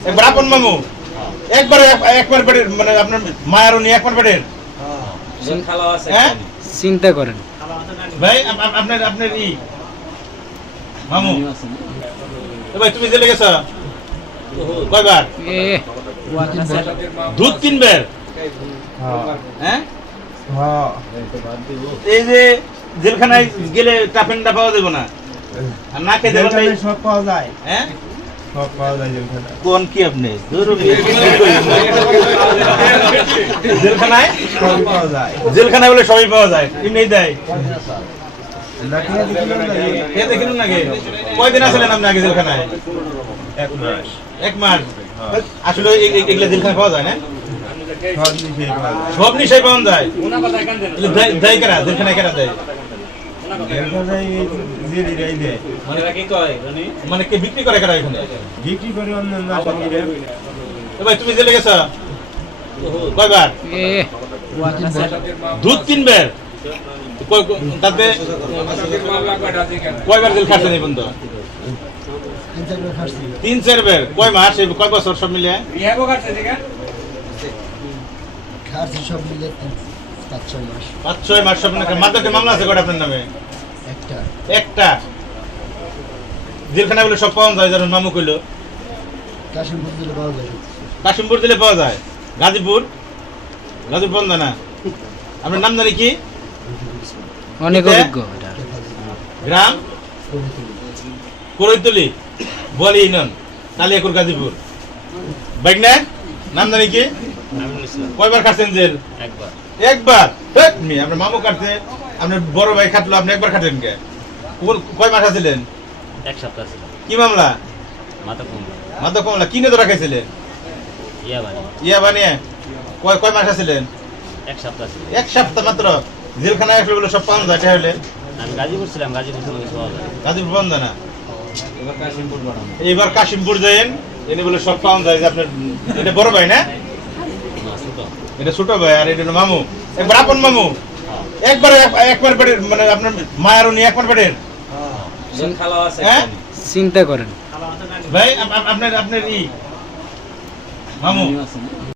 একবার আপন মামু একবার একবার পেটের মানে আপনার মায়ের উনি একবার পেটের হ্যাঁ? চিন্তা করেন। ভাই আপ- আপ- আপনার আপনার ই। মামু। ভাই তুমি জেলে গেছ? কয়বার? দুধ তিনবার? হ্যাঁ? এই যে জেলখানায় গেলে টাফেনটা পাওয়া যাবে না। আর না খেতে সব পাওয়া যায়। হ্যাঁ? কোন কি আপনি? জেলখানায়? বলে সবই পাওয়া যায়। এমনি দেয়। নাকি? নাকি? কয়দিন আসলেন আপনি আগে জেলখানায়? এক মাস। এক মাস। আসলে এ- এ- এগুলা জেলখানায় পাওয়া যায় না? সব নিশাই পাওয়া যায়। দেয়- কারা? জেলখানায় কারা দেয় জেলখানায় এই জেলিরাই দেয় মানে কে বিক্রি করে কারা এখানে? বিক্রি করে অন্যান্য আসামিরা এ ভাই তুমি জেলে গেছো? কয়বার? দুধ কয়- তাতে কয়বার জেল খাটছেন এই পর্যন্ত তিন চারবার। কয় মাস কয় বছর সব মিলিয়ে? সব মিলে তিন। পাঁচ ছয় মাস। পাঁচ ছয় মাস সব মাদকের মামলা আছে কয়টা আপনার নামে? একটা। একটা? জেলখানা বলে সব পাওয়া যায় যেমন মামু কইলো কাশিমপুর দিলে পাওয়া যায়। কাশিমপুর দিলে পাওয়া যায়। গাজীপুর? গাজীপুর না? আপনার নাম জানি কি? অনেক অভিজ্ঞ গ্রাম? করৈতলি বলি ইউনিয়ন কালিয়াকুর গাজীপুর। বাইক না নাম জানি কি? কয়বার কাটছেন জেল? একবার। মি, আপনার মামু কাটছে আপনার বড় ভাই খাটলো আপনি একবার খাটেন কে? কয় মাস আছিলেন? এক সপ্তাহ ছিল। কি মামলা? মাথা কম মাদক মামলা কিনে তো রাখাইছিলেন ইয়া ইয়া বানিয়ে? কয় কয় মাস আছিলেন? এক সপ্তাহ ছিল। এক সপ্তাহ মাত্র? জেলখানায় আসলে বলে সব পাওয়া যায় তাহলে আমি গাজীপুর ছিলাম গাজীপুর থেকে গাজীপুর যায় না? এবার কাশিমপুর যাইন এনে বলে সব পাওয়া যায় যে আপনার এটা বড় ভাই না? এটা ছোট ভাই আর এটা মামু। একবার আপন মামু। একবার এক- একবার পেটের মানে আপনার মায়ের উনি একবার পেটের। হ্যাঁ? চিন্তা করেন। ভাই আপ- আপ- আপনার আপনার ই। মামু।